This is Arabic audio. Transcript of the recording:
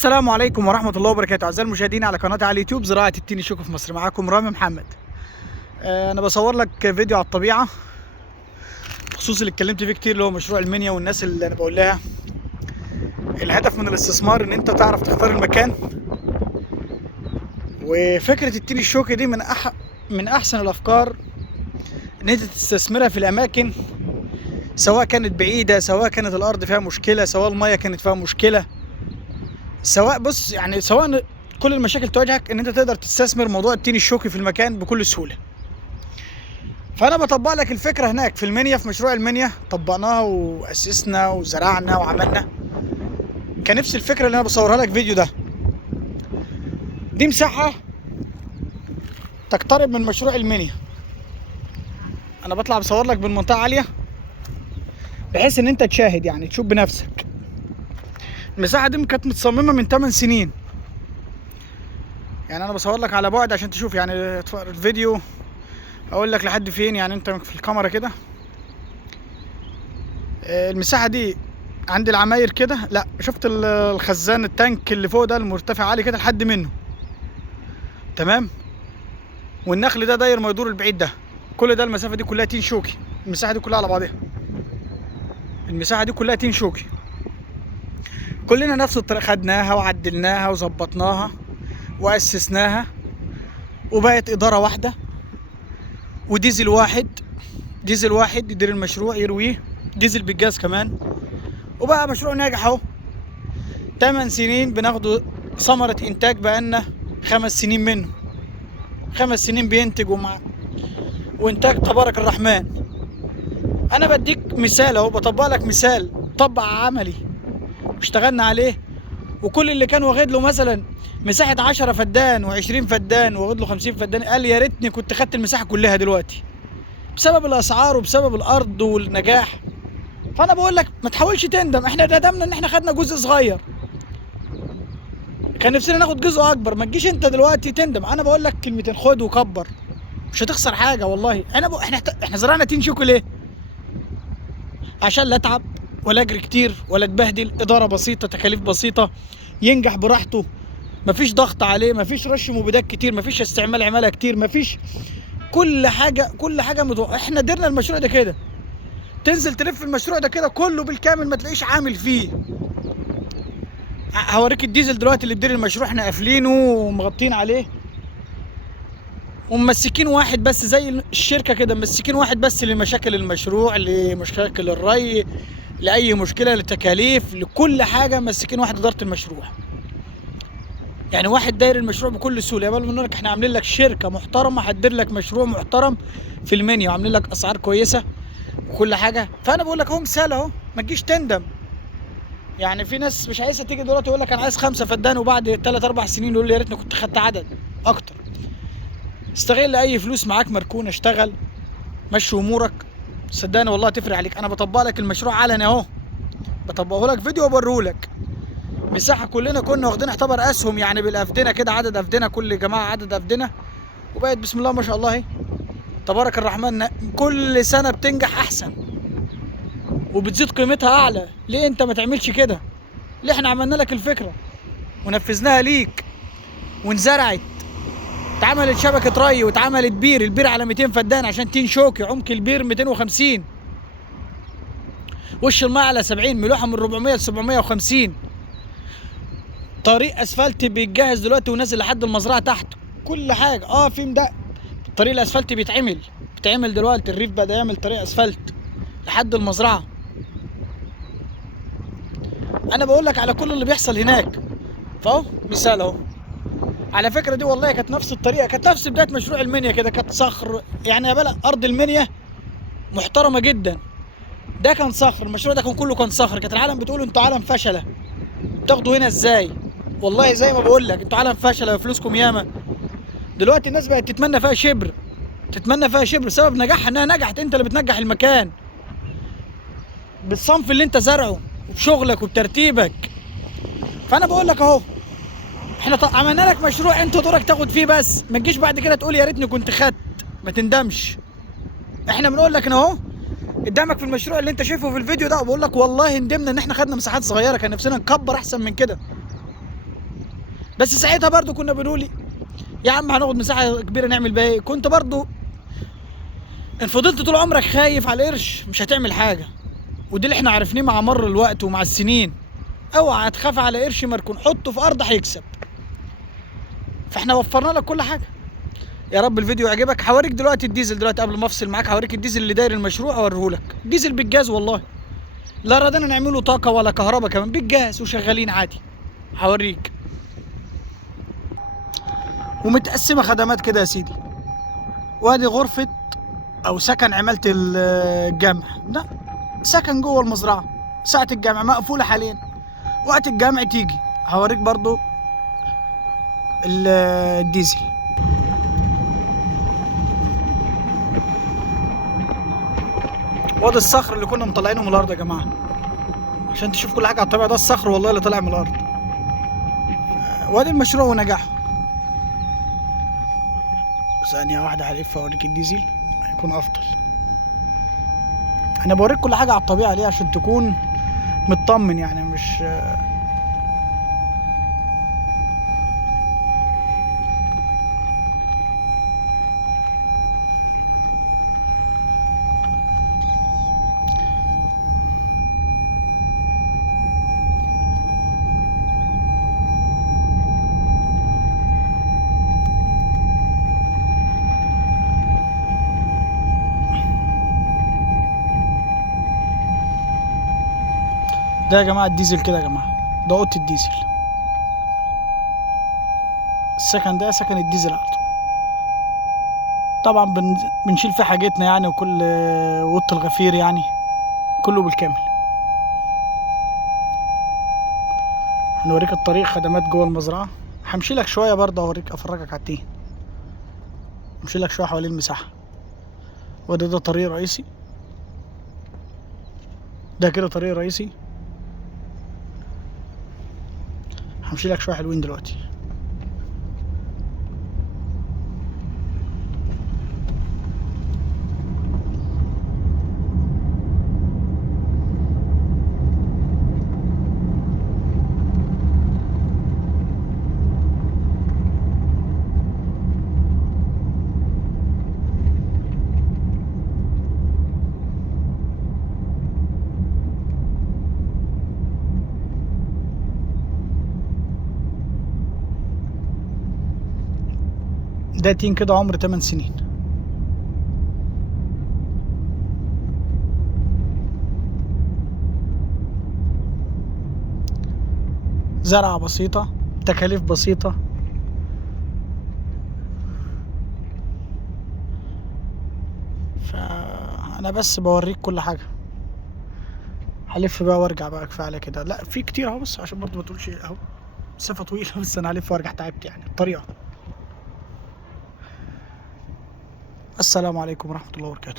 السلام عليكم ورحمة الله وبركاته. أعزائي المشاهدين على قناتي على اليوتيوب زراعة التين الشوكي في مصر، معاكم رامي محمد. أنا بصور لك فيديو على الطبيعة بخصوص اللي اتكلمت فيه كتير، اللي هو مشروع المنيا. والناس اللي أنا بقول لها الهدف من الاستثمار إن أنت تعرف تختار المكان. وفكرة التين الشوكي دي من أحسن الأفكار إن أنت تستثمرها في الأماكن، سواء كانت بعيدة، سواء كانت الأرض فيها مشكلة، سواء المية كانت فيها مشكلة، سواء كل المشاكل تواجهك ان انت تقدر تستثمر موضوع التين الشوكي في المكان بكل سهوله. فانا بطبق لك الفكره هناك في المنيا، في مشروع المنيا طبقناها واسسنا وزرعنا وعملنا. كان نفس الفكره اللي انا بصورها لك فيديو ده. دي مساحه تقترب من مشروع المنيا. انا بطلع بصور لك بالمنطقه عاليه بحيث ان انت تشاهد، يعني تشوف بنفسك. المساحه دي كانت متصممه من 8 سنين، يعني انا بصور لك على بعد عشان تشوف يعني الفيديو اقول لك لحد فين. يعني انت في الكاميرا كده المساحه دي عند العماير كده، لا شفت الخزان التانك اللي فوق ده المرتفع عالي كده لحد منه، تمام. والنخل ده داير ما يدور البعيد ده، كل ده المسافه دي كلها تين شوكي. المساحه دي كلها على بعضها، المساحه دي كلها تين شوكي. كلنا نفس الطريقه، خدناها وعدلناها وظبطناها واسسناها، وبقت اداره واحده وديزل واحد يدير المشروع يرويه، ديزل بالجاز كمان. وبقى مشروع ناجح اهو. 8 سنين بناخده ثمرة انتاج، بقالنا 5 سنين منه. 5 سنين بينتج وانتاج تبارك الرحمن. انا بديك مثال اهو، بطبق لك مثال طبق عملي واشتغلنا عليه. وكل اللي كان واخد له مثلا مساحة 10 فدان و20 فدان واخد له 50 فدان قال يا ريتني كنت خدت المساحة كلها دلوقتي، بسبب الاسعار وبسبب الارض والنجاح. فانا بقول لك ما تحاولش تندم. احنا ندمنا ان احنا خدنا جزء صغير، كان نفسنا ناخد جزء اكبر. ما تجيش انت دلوقتي تندم. انا بقول لك كلمتين، خد وكبر، مش هتخسر حاجه والله. احنا زرعنا تين شوكي ليه؟ عشان لا اتعب ولا اجري كتير ولا اتبهدل. اداره بسيطه، تكاليف بسيطه، ينجح براحته، مفيش ضغط عليه، مفيش رش مبيدات كتير، مفيش استعمال عماله كتير، مفيش كل حاجه احنا درنا المشروع ده كده. تنزل تلف المشروع ده كده كله بالكامل ما تلاقيش عامل فيه. هوريك الديزل دلوقتي اللي بيدير المشروع، احنا قافلينه ومغطين عليه وممسكين واحد بس زي الشركه كده، ممسكين واحد بس لمشاكل المشروع، لمشاكل الري، لاي مشكله، للتكاليف، لكل حاجه ممسكين واحد اداره المشروع. يعني واحد داير المشروع بكل سهوله. يا بنقول لك احنا عاملين لك شركه محترمه هتدير لك مشروع محترم في المنيا، وعاملين لك اسعار كويسه وكل حاجه. فانا بقول لك اهو مثال اهو، ما تجيش تندم. يعني في ناس مش عايزه تيجي دلوقتي يقول لك انا عايز 5 فدان، وبعد 3 4 سنين يقول لي يا ريتني كنت خدت عدد اكتر. استغل اي فلوس معاك مركونه، اشتغل، مشي امورك، صدقني والله تفرق عليك. انا بطبق لك المشروع علني اهو، بطبقه لك فيديو وبوريه لك. مساحه كلنا كنا واخدين اعتبر اسهم، يعني بالافدنه كده، عدد افدنه، كل جماعه عدد افدنه، وبقت بسم الله ما شاء الله اهي تبارك الرحمن. كل سنه بتنجح احسن وبتزيد قيمتها اعلى. ليه انت ما تعملش كده؟ ليه؟ احنا عملنا لك الفكره ونفذناها ليك، وانزرعت، اتعملت شبكه ري، واتعملت بير. البير على 200 فدان عشان تين شوكي، عمق البير 250، وش الماء على 70، ملوحه من 400 ل 750. طريق اسفلت بيتجهز دلوقتي ونازل لحد المزرعه تحت، كل حاجه في مدق. الطريق الاسفلت بيتعمل دلوقتي. الريف بدا يعمل طريق اسفلت لحد المزرعه. انا بقول لك على كل اللي بيحصل هناك. فاهو مثال اهو. على فكره دي والله كانت نفس الطريقه، كانت نفس بدايه مشروع المنيا كده، كانت صخر. يعني يا بلا ارض المنيا محترمه جدا، ده كان صخر. المشروع ده كان صخر. كانت العالم بتقول انتوا عالم فشله، بتاخدوا هنا ازاي؟ والله زي ما بقول لك انتوا عالم فشله وفلوسكم ياما. دلوقتي الناس بقت تتمنى فيها شبر، بسبب نجاحها، انها نجحت. انت اللي بتنجح المكان بالصنف اللي انت زرعه وبشغلك وبترتيبك. فانا بقول لك اهو، احنا عملنا لك مشروع، انت دورك تاخد فيه بس. ما تجيش بعد كده تقول يا ريتني كنت خدت، ما تندمش. احنا بنقول لك اهو قدامك في المشروع اللي انت شايفه في الفيديو ده، وبقول لك والله ندمنا ان احنا خدنا مساحات صغيره، كان نفسنا نكبر احسن من كده. بس ساعتها برضو كنا بنقول يا عم هناخد مساحه كبيره نعمل بيها ايه؟ كنت برضو ان فضلت طول عمرك خايف على القرش مش هتعمل حاجه. ودي اللي احنا عرفناه مع مر الوقت ومع السنين. اوعى تخاف على قرش مركون، حطه في ارض هيكسب. فاحنا وفرنا لك كل حاجه. يا رب الفيديو يعجبك. هوريك دلوقتي الديزل دلوقتي قبل ما افصل معاك، هوريك الديزل اللي داير المشروع هوريهولك. ديزل بالجاز والله، لا رضينا نعمله طاقه ولا كهرباء، كمان بالجاز وشغالين عادي. هوريك. ومتقسمه خدمات كده يا سيدي. وادي غرفه او سكن عماله الجامع ده، سكن جوه المزرعه. ساعه الجامع مقفوله حاليا، وقت الجامع تيجي. هوريك برضو الديزل. وادي الصخر اللي كنا مطلعينه من الارض يا جماعه، عشان تشوف كل حاجه على الطبيعه. ده الصخر والله اللي طالع من الارض. وادي المشروع ونجاحه. ثانيه واحده هلف اوريك الديزل هيكون افضل. انا بوريك كل حاجه على الطبيعه ليه؟ عشان تكون مطمن يعني. مش ده يا جماعه الديزل كده يا جماعه. ده اوضه الديزل. السكن ده سكن الديزل على طول. طبعا بنشيل فيه حاجتنا يعني، وكل اوضه الغفير يعني كله بالكامل. هنوريك الطريق خدمات جوه المزرعه. همشي لك شويه برضه اوريك افرجك على التين. همشي لك شويه حوالين المساحه. وده طريق رئيسي. ده كده طريق رئيسي. همشي لك شويه حلوين دلوقتي. ده تين كده عمر 8 سنين. زرعة بسيطة، تكاليف بسيطة. فأنا بس بوريك كل حاجة. هلف بقى وارجع بقى، كفاية على كده. لا في كتير اهو، بس عشان برضه ما تقولش اهو مسافة طويلة. بس أنا هلف وارجع، تعبت يعني الطريقة. السلام عليكم ورحمة الله وبركاته.